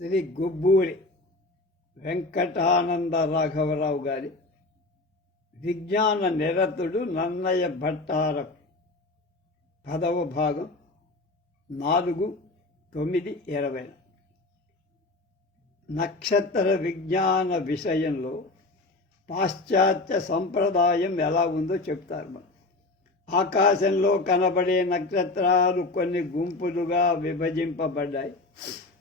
శ్రీ గుబ్బూరి వెంకటానంద రాఘవరావు గారి విజ్ఞాన నిరతుడు నన్నయ్య భట్టార పదవ భాగం నాలుగు తొమ్మిది ఇరవై నక్షత్ర విజ్ఞాన విషయంలో పాశ్చాత్య సంప్రదాయం ఎలా ఉందో చెప్తారు మనం ఆకాశంలో కనబడే నక్షత్రాలు కొన్ని గుంపులుగా విభజింపబడ్డాయి.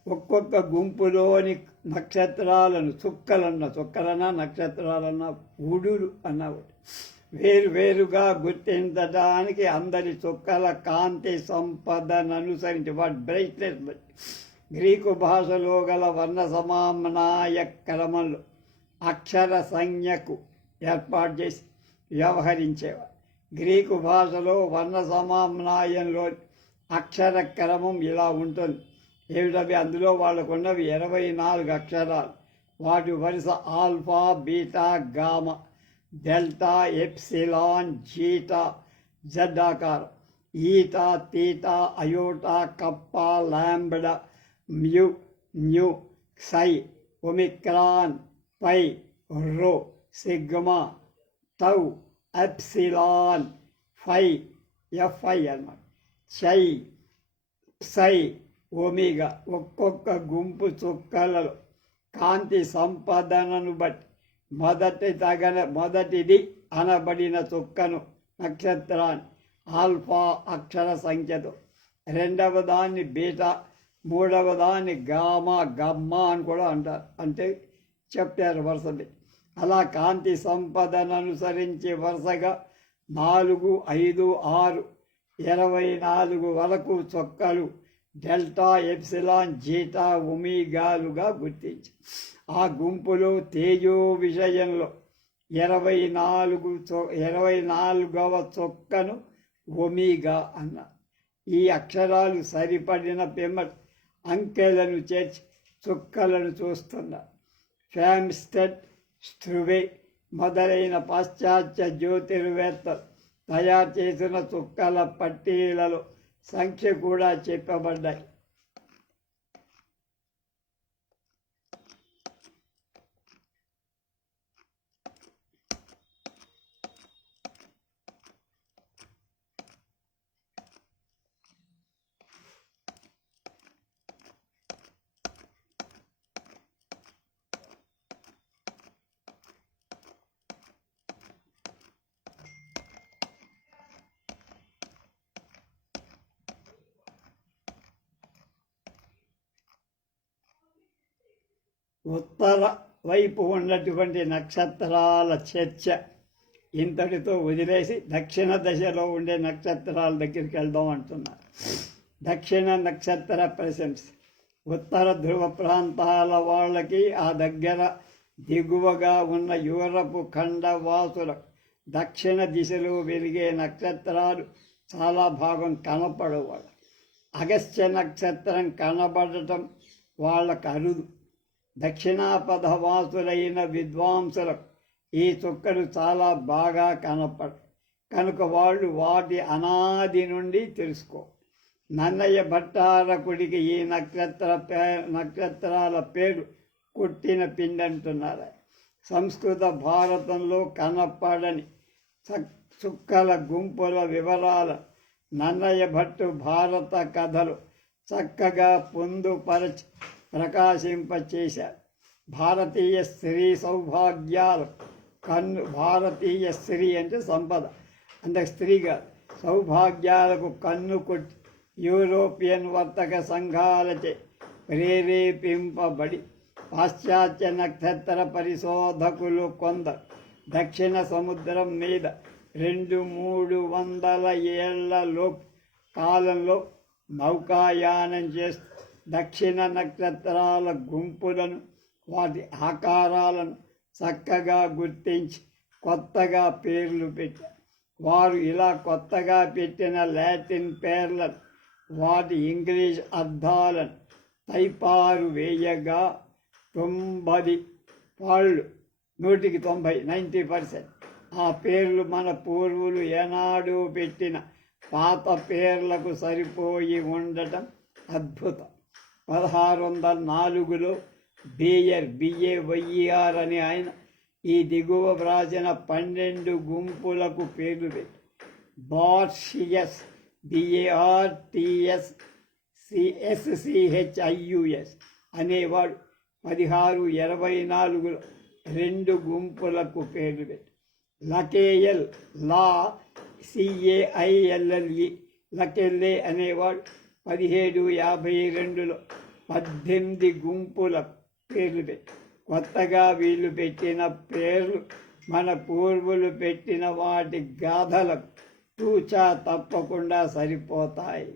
ఒక్కొక్క గుంపులోని నక్షత్రాలను చుక్కలన్న చుక్కలన్న నక్షత్రాలన్నా ఊడులు అన్నవాడు వేరు వేరుగా గుర్తించడానికి అందరి చుక్కల కాంతి సంపదను అనుసరించి వాటి బ్రైట్నెస్ బట్టి. గ్రీకు భాషలో గల వర్ణ సమానాయ క్రమంలో అక్షర సంజ్ఞకు ఏర్పాటు చేసి వ్యవహరించేవారు. గ్రీకు భాషలో వర్ణ సమానాయంలో అక్షర క్రమం ఇలా ఉంటుంది. ఏమిటవి? అందులో వాళ్ళకున్నవి ఇరవై నాలుగు అక్షరాలు. వాటి వరుస alpha beta gamma delta epsilon zeta Z ఆకారం eta theta iota kappa lambda mu nu psi omicron pi rho sigma tau epsilon phi f i అన్నమాట. చై సై ఓమిగా ఒక్కొక్క గుంపు చుక్కలలో కాంతి సంపాదనను బట్టి మొదటి తగన మొదటిది అనబడిన చుక్కను నక్షత్రాన్ని ఆల్ఫా అక్షర సంఖ్యతో. రెండవ దాన్ని బీటా మూడవ దాన్ని గామా గమ్మ అని కూడా అంటారు. అంటే చెప్పారు వరుసది. అలా కాంతి సంపదను అనుసరించి వరుసగా నాలుగు ఐదు ఆరు ఇరవై నాలుగు వరకు చొక్కలు డెల్టా ఎప్సిలాన్ జీటా ఒమీగాలుగా గుర్తించి. ఆ గుంపులో తేజో విషయంలో ఇరవై నాలుగు చొ ఇరవై నాలుగవ చొక్కను ఒమీగా అన్న. ఈ అక్షరాలు సరిపడిన పిమ్మట అంకెలను చేర్చి చుక్కలను చూస్తున్నారు ఫ్యామ్స్టెడ్ స్ట్రువే మొదలైన పాశ్చాత్య జ్యోతిర్వేత్తలు తయారు చేసిన చుక్కల పట్టీలలో సంఖ్య కూడా చెప్పబడ్డాయి. ఉత్తర వైపు ఉన్నటువంటి నక్షత్రాల చర్చ ఇంతటితో వదిలేసి దక్షిణ దశలో ఉండే నక్షత్రాల దగ్గరికి వెళ్దాం అంటున్నారు. దక్షిణ నక్షత్ర ప్రశంస ఉత్తర ధ్రువ ప్రాంతాల వాళ్ళకి ఆ దగ్గర దిగువగా ఉన్న యూరపు ఖండవాసుల దక్షిణ దిశలో వెలిగే నక్షత్రాలు చాలా భాగం కనపడవాళ్ళు. అగస్త్య నక్షత్రం కనబడటం వాళ్ళకు అరుదు. దక్షిణాపథవాసులైన విద్వాంసులకు ఈ చుక్కలు చాలా బాగా కనపడ కనుక వాళ్ళు వాటి అనాది నుండి తెలుసుకో. నన్నయ్య భట్టారకుడికి ఈ నక్షత్ర పే నక్షత్రాల పేరు కొట్టిన పిండి అంటున్నారు సంస్కృత భారతంలో కనపడని చుక్కల గుంపుల వివరాల నన్నయ్య భట్టు భారత కథలు చక్కగా పొందుపరచి ప్రకాశింపచేశారు భారతీయ స్త్రీ సౌభాగ్యాలు కన్ను భారతీయ స్త్రీ అంటే సంపద. అంటే స్త్రీగా సౌభాగ్యాలకు కన్ను కొట్టి యూరోపియన్ వర్తక సంఘాలచే ప్రేరేపింపబడి పాశ్చాత్య నక్షత్ర పరిశోధకులు కొందరు. దక్షిణ సముద్రం మీద రెండు మూడు వందల ఏళ్ళలోపు కాలంలో నౌకాయానం చేస్తూ దక్షిణ నక్షత్రాల గుంపులను వాటి ఆకారాలను చక్కగా గుర్తించి కొత్తగా పేర్లు పెట్టారు. వారు ఇలా కొత్తగా పెట్టిన లాటిన్ పేర్లను వాటి ఇంగ్లీష్ అర్థాలను తైపారు వేయగా తొంభై వాళ్ళు నూటికి తొంభై నైంటీ పర్సెంట్. ఆ పేర్లు మన పూర్వులు ఏనాడు పెట్టిన పాత పేర్లకు సరిపోయి ఉండటం అద్భుతం. పదహారు వందల నాలుగులో బేయర్ బిఏవైఆర్ అని ఆయన ఈ దిగువ వ్రాసిన పన్నెండు గుంపులకు పేర్లు పెట్టి బార్షియస్ బిఏఆర్టిఎస్ సిఎస్సిహెచ్ఐయుఎస్ అనేవాడు పదిహారు ఇరవై నాలుగులో రెండు గుంపులకు పేర్లు పెట్టి లకేయల్ లా సిఏఐఎల్ఎల్ఈ లకెల్ఏ అనేవాడు పదిహేడు యాభై రెండులో పద్దెనిమిది గుంపుల పేర్లు కొత్తగా వీళ్ళు పెట్టిన పేర్లు మన పూర్వులు పెట్టిన వాటి గాథలకు తూచా తప్పకుండా సరిపోతాయి.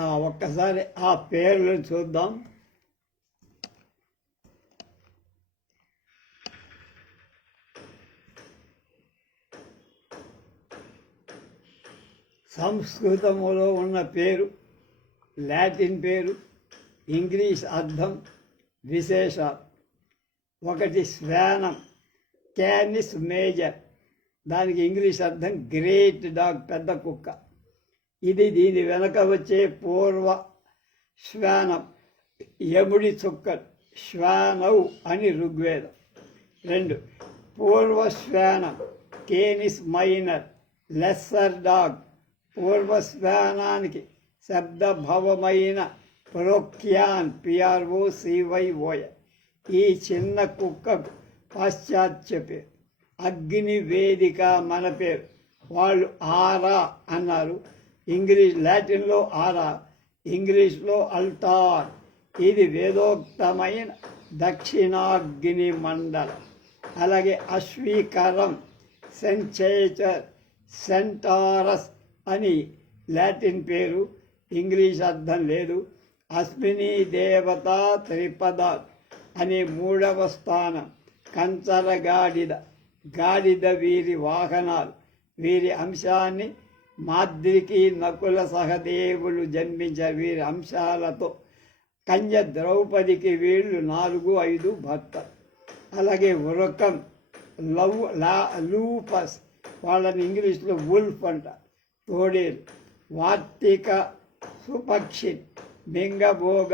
ఒక్కసారి ఆ పేర్లు చూద్దాం. సంస్కృతములో ఉన్న పేరు లాటిన్ పేరు ఇంగ్లీష్ అర్థం విశేషాలు. ఒకటి శ్వానం క్యానిస్ మేజర్. దానికి ఇంగ్లీష్ అర్థం గ్రేట్ డాగ్ పెద్ద కుక్క. ఇది దీని వెనక వచ్చే పూర్వ శ్వానం యముడి చుక్కలు శ్వానౌ అని ఋగ్వేదం. రెండు పూర్వ శ్వానం కేనిస్ మైనర్ లెస్సర్ డాగ్. పూర్వ శ్వానానికి శబ్దభవమైన ప్రోక్యాన్ పిఆర్ఓ సివైఓయ ఈ చిన్న కుక్కకు పాశ్చాత్య పేరు అగ్ని వేదిక మన పేరు. వాళ్ళు ఆరా అన్నారు. ఇంగ్లీష్ లాటిన్లో ఆరా ఇంగ్లీష్లో అల్టార్. ఇది వేదోక్తమైన దక్షిణాగ్ని మండలం. అలాగే అశ్వీకరం సెంచేచర్ సెంటారస్ అని లాటిన్ పేరు. ఇంగ్లీష్ అర్థం లేదు. అశ్విని దేవత త్రిపద అనే మూడవ స్థానం. కంచర గాడిద గాడిద వీరి వాహనాలు. వీరి అంశాన్ని మాద్రికి నకుల సహదేవులు జన్మించే వీరి అంశాలతో కన్య ద్రౌపదికి వీళ్ళు నాలుగు ఐదు భర్త అలాగే వృకం లవ్ లా లూపస్ వాళ్ళని ఇంగ్లీష్లో వుల్ఫ్ అంట తోడేల్. వార్తిక సుపక్షి మింగభోగ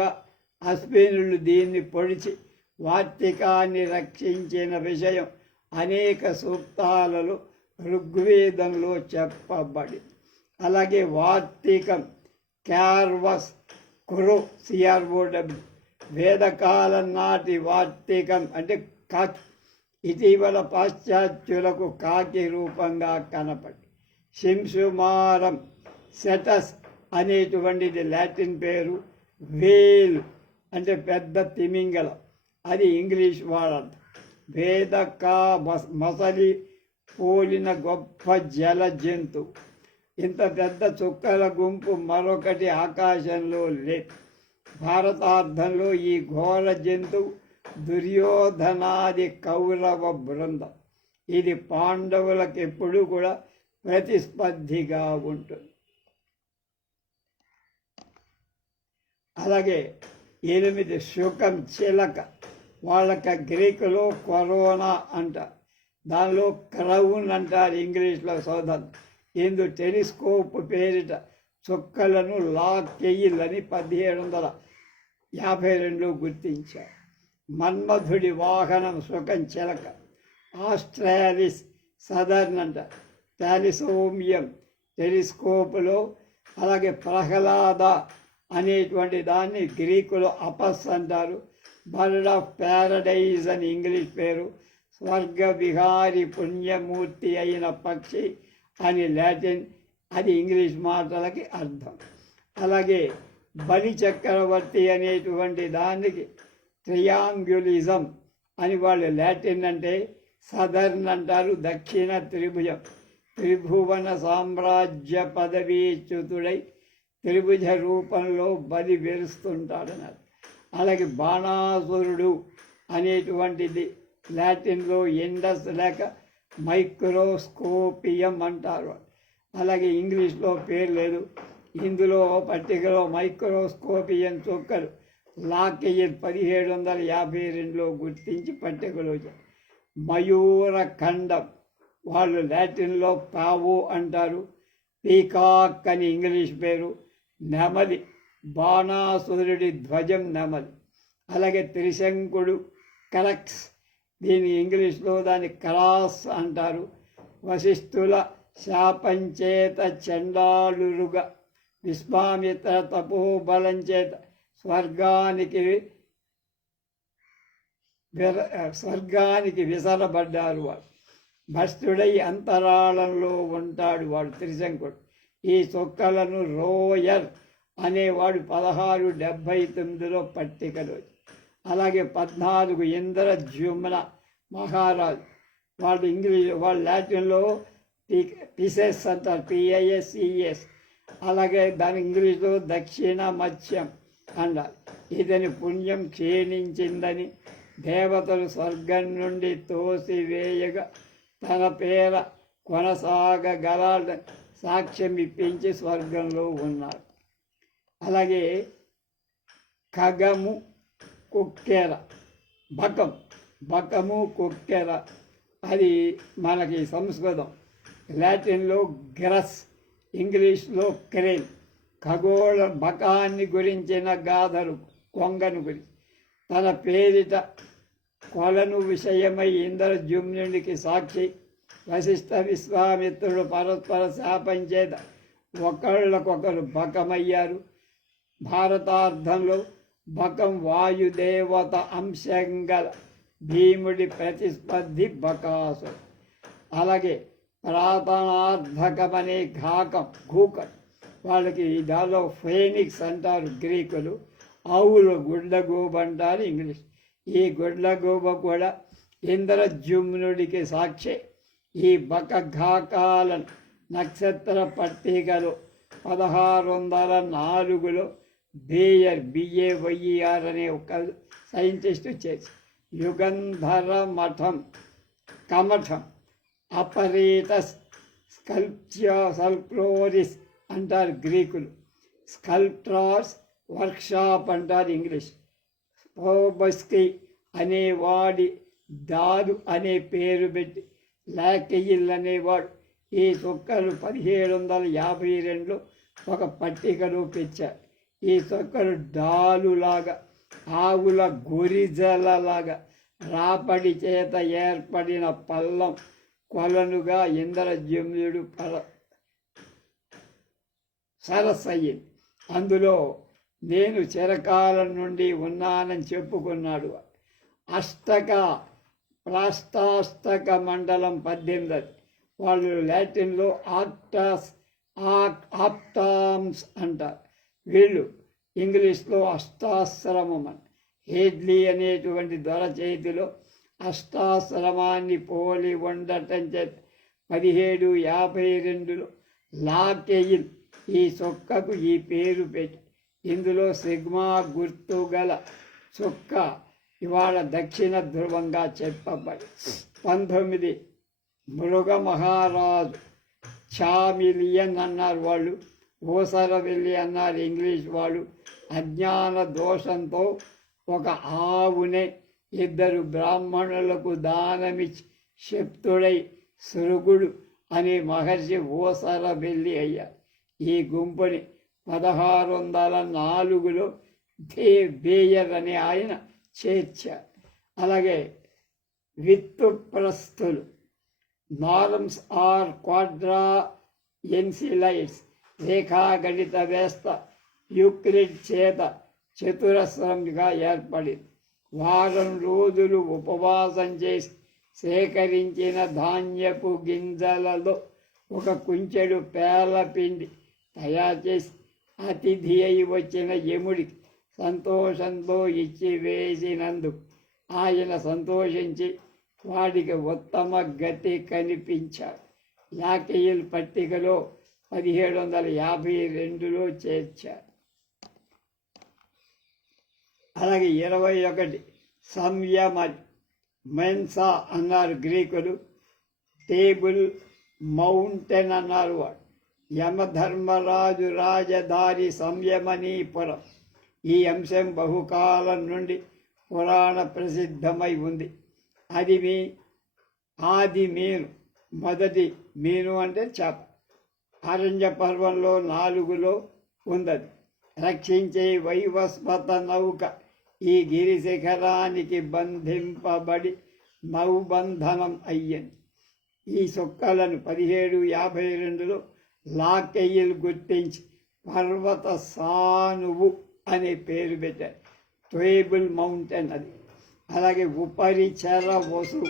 అశ్వినులు దీన్ని పొడిచి వార్తికాన్ని రక్షించిన విషయం అనేక సూక్తాలలో ఋగ్వేదంలో చెప్పబడి అలాగే వార్తీకం క్యార్వస్ కురు సిఆర్ఓడబ్ల్యూ వేదకాలం నాటి వార్తికం అంటే కాకి. ఇటీవల పాశ్చాత్యులకు కాకి రూపంగా కనపడి. శింసుమారం సెటస్ అనేటువంటిది లాటిన్ పేరు. వేల్ అంటే పెద్ద తిమింగలం అది ఇంగ్లీష్ వాడదు వేదక మస- మసలి పోలిన గొప్ప జల జంతు. ఇంత పెద్ద చుక్కల గుంపు మరొకటి ఆకాశంలో లే భారతార్థంలో ఈ ఘోర జంతువు దుర్యోధనాది కౌరవ బృందం. ఇది పాండవులకు ఎప్పుడూ కూడా ప్రతిస్పర్ధిగా ఉంటుంది. అలాగే ఎనిమిది శుకం చిలక వాళ్ళకి గ్రీకులో కరోనా అంటారు దానిలో క్రౌన్ అంటారు ఇంగ్లీష్లో సోదరు ఇందు టెలిస్కోప్ పేరిట చుక్కలను లా కెయిల్ పదిహేడు వందల యాభై రెండులో గుర్తించారు. మన్మధుడి వాహనం సుఖం చిలక. ఆస్ట్రాలిస్ సదర్న్ అంట. టాలిసోమియం టెలిస్కోపులో అలాగే ప్రహ్లాద అనేటువంటి దాన్ని గ్రీకులో అపస్ అంటారు. బర్డ్ ఆఫ్ ప్యారడైజ్ అని ఇంగ్లీష్ పేరు. స్వర్గ విహారి పుణ్యమూర్తి అయిన పక్షి అని లాటిన్ అది ఇంగ్లీష్ మాటలకి అర్థం. అలాగే బలి చక్రవర్తి అనేటువంటి దానికి ట్రియాంగ్యులిజం అని వాళ్ళు లాటిన్ అంటే సదర్న్ అంటారు దక్షిణ త్రిభుజం. త్రిభువన సామ్రాజ్య పదవీచ్యుతుడై త్రిభుజ రూపంలో బలి వెరుస్తుంటాడన్నారు. అలాగే బాణాసురుడు అనేటువంటిది లాటిన్లో ఎండస్ లేక మైక్రోస్కోపియం అంటారు అలాగే ఇంగ్లీష్లో పేరు లేదు. ఇందులో పట్టికలో మైక్రోస్కోపియం చుక్కలు. లాకెయిన్ పదిహేడు వందల యాభై రెండులో గుర్తించి పట్టికలో వచ్చారు. మయూర ఖండం వాళ్ళు లాటిన్లో పావు అంటారు. పీకాక్ అని ఇంగ్లీష్ పేరు. నెమలి. బాణాసురుడి ధ్వజం నెమలి. అలాగే త్రిశంకుడు కరక్స్ దీని ఇంగ్లీష్లో దాని క్రాస్ అంటారు. వశిష్ఠుల శాపంచేత చండాలురుగా విశ్వామిత్ర తపోబలంచేత స్వర్గానికి స్వర్గానికి విసరబడ్డారు వాడు భస్తుడై అంతరాళంలో ఉంటాడు వాడు త్రిశంకుడు. ఈ చొక్కలను రోయర్ అనేవాడు పదహారు డెబ్భై తొమ్మిదిలో పట్టికలో అలాగే పద్నాలుగు ఇంద్ర జుమ్న మహారాజ్. వాళ్ళు ఇంగ్లీష్ వాళ్ళు లాటిన్లో పిసెస్ అంటారు పిఐఎస్ఈఎస్ అలాగే దాని ఇంగ్లీష్లో దక్షిణ మత్స్యం అన్నారు ఇతని పుణ్యం క్షీణించిందని దేవతలు స్వర్గం నుండి తోసివేయగా తన పేర కొనసాగగల సాక్ష్యం ఇప్పించి స్వర్గంలో ఉన్నారు. అలాగే ఖగము కుక్కెర. బకం. బకము కుక్కెర. అది మనకి సంస్కృతం. లాటిన్లో గ్రస్ ఇంగ్లీష్లో క్రేన్. ఖగోళ బకాన్ని గురించిన గాథలు కొంగను గురించి తన పేరిట కొలను విషయమై ఇంద్రజుమ్నుడికి సాక్షి వశిష్ఠ విశ్వామిత్రుడు పరస్పర శాపం చేత ఒకళ్ళకొకరు బకమయ్యారు. భారతార్థంలో బకం వాయుదేవత అంశంగల భీముడి ప్రతిస్పర్ధి బకాసు అలాగే ప్రాతనార్థకమనే ఘాకం ఘూకం. వాళ్ళకి దానిలో ఫేనిక్స్ అంటారు గ్రీకులు. ఆవులు గుడ్లగూబ అంటారు ఇంగ్లీష్. ఈ గుడ్లగూబ కూడా ఇంద్రజుమ్నుడికి సాక్షి. ఈ బక ఘాకాలను నక్షత్ర పట్టికలు పదహారు వందల నాలుగులో బేయర్ బిఏవైఆర్ అనే ఒక సైంటిస్టు చేసి యుగంధర మఠం కమఠం అపరేటస్ స్కల్ప్చా సల్క్లోరిస్ అంటారు గ్రీకులు. స్కల్ప్ట్రాస్ వర్క్షాప్ అంటారు ఇంగ్లీష్. పోబస్కి అనే వాడి దారు అనే పేరు పెట్టి లాకెయిల్ అనేవాడు ఈ చొక్కలు పదిహేడు వందల యాభై రెండులో ఒక పట్టికలో పెంచారు. ఈ చొక్కలు డాలులాగా ఆవుల గొరిజలలాగా రాపడి చేత ఏర్పడిన పల్లం కొలనుగా ఇంద్రజమ్యుడు పర సరస్సయ్యింది అందులో నేను చిరకాలం నుండి ఉన్నానని చెప్పుకున్నాడు. అష్టక ప్రాష్టాష్టక మండలం పద్దెనిమిది. వాళ్ళు లాటిన్లో ఆక్టాస్ ఆప్టామ్స్ అంటారు. వీళ్ళు ఇంగ్లీష్లో అష్టాశ్రమం అని హేడ్లీ అనేటువంటి దొర చేతిలో అష్టాశ్రమాన్ని పోలి ఉండటం చేత పదిహేడు యాభై రెండులో లాకేయిల్ ఈ చొక్కకు ఈ పేరు పెట్టి ఇందులో సిగ్మా గుర్తు గల చొక్క ఇవాళ దక్షిణ ధ్రువంగా చెప్పబడి పంతొమ్మిది మృగ మహారాజు చామిలియన్ అన్నారు వాళ్ళు. ఓసరవెల్లి అన్నారు ఇంగ్లీష్ వాళ్ళు. అజ్ఞాన దోషంతో ఒక ఆవునే ఇద్దరు బ్రాహ్మణులకు దానమిచ్చి శక్తుడై సురుగుడు అనే మహర్షి ఊసర వెళ్ళి అయ్యారు ఈ గుంపుని పదహారు వందల నాలుగులో దే బేయర్ అనే ఆయన చేర్చారు. అలాగే విత్తు ప్రస్తులు నార్మ్స్ ఆర్ క్వాడ్రా ఎన్సిలైట్స్ రేఖాగణిత వేస్త యూక్లిడ్ చేత చతురస్రంగా ఏర్పడింది వారం రోజులు ఉపవాసం చేసి సేకరించిన ధాన్యపు గింజలలో ఒక కుంచెడు పేలపిండి తయారు చేసి అతిథి అయి వచ్చిన యముడికి సంతోషంతో ఇచ్చి వేసినందుకు ఆయన సంతోషించి వాడికి ఉత్తమ గతి కనిపించాడు. యాకేయుల పట్టికలో పదిహేడు వందల యాభై రెండులో చేర్చారు. అలాగే ఇరవై ఒకటి సంయమ మెన్సా అన్నారు గ్రీకులు టేబుల్ మౌంటైన్ అన్నారు వాడు యమధర్మరాజు రాజధాని సంయమనీపురం ఈ అంశం బహుకాలం నుండి పురాణ ప్రసిద్ధమై ఉంది. అది మీ ఆది మీను మొదటి మీను అంటే చేప అరణ్య పర్వంలో నాలుగులో ఉన్నది. రక్షించే వైవస్వత నౌక ఈ గిరిశిఖరానికి బంధింపబడి నౌబంధనం అయ్యింది ఈ సుక్కలను పదిహేడు యాభై రెండులో లాకెయ్యలు గుర్తించి పర్వత సానువు అనే పేరు పెట్టారు. టేబుల్ మౌంటైన్ అది. అలాగే ఉపరిచర వసు